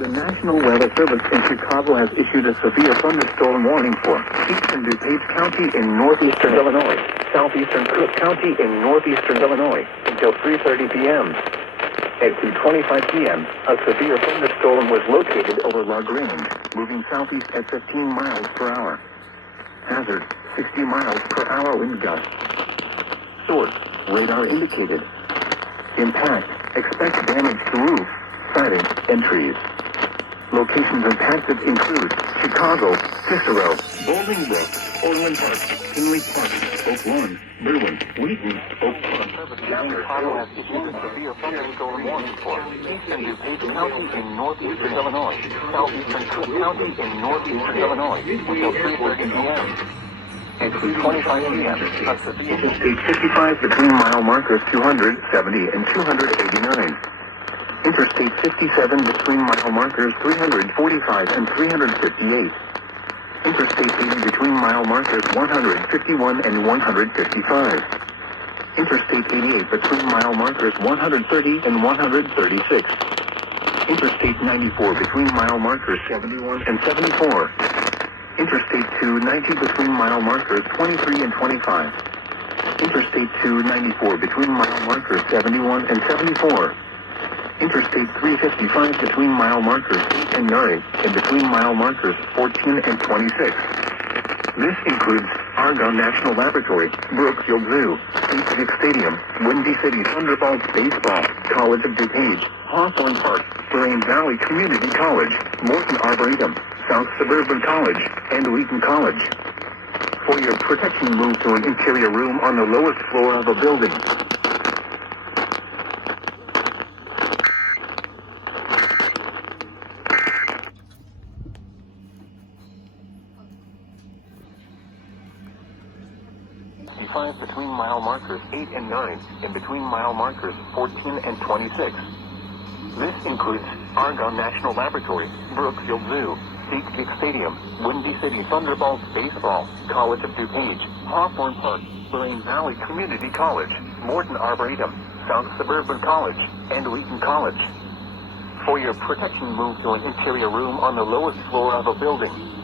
The National Weather Service in Chicago has issued a severe thunderstorm warning for eastern DuPage County in northeastern Illinois, southeastern Cook County in northeastern Illinois until 3:30 p.m. At 2:25 p.m., a severe thunderstorm was located over LaGrange, moving southeast at 15 miles per hour. Hazard, 60 miles per hour wind gusts. Source, radar indicated. Impact, expect damage to roof, siding, and trees. Locations impacted include Chicago, Cicero, Bolingbrook, Orland Park, Tinley Park, Oak Lawn, Berwyn, Wheaton, Oak Park. Chicago has issued a severe thunderstorm warning for eastern DuPage County in northeastern Illinois, southeastern Cook County in northeastern Illinois until 3:30 p.m. At 2:25 p.m., a severe Interstate 55 between mile markers 270 and 289. Interstate 57 between mile markers 345 and 358. Interstate 80 between mile markers 151 and 155. Interstate 88 between mile markers 130 and 136. Interstate 94 between mile markers 71 and 74. Interstate 290 between mile markers 23 and 25. Interstate 294 between mile markers 71 and 74. Interstate 355 between mile markers 8 and 9 and between mile markers 14 and 26. This includes Argonne National Laboratory, Brookfield Zoo, Pacific Stadium, Windy City Thunderbolts Baseball, College of DuPage, Hawthorne Park, Moraine Valley Community College, Morton Arboretum, South Suburban College, and Wheaton College. For your protection, move to an interior room on the lowest floor of a building. Between mile markers 8 and 9 and between mile markers 14 and 26. This includes Argonne National Laboratory, Brookfield Zoo, Pacific Stadium, Windy City Thunderbolts Baseball, College of DuPage, Hawthorne Park, Moraine Valley Community College, Morton Arboretum, South Suburban College, and Wheaton College. For your protection, move to an interior room on the lowest floor of a building.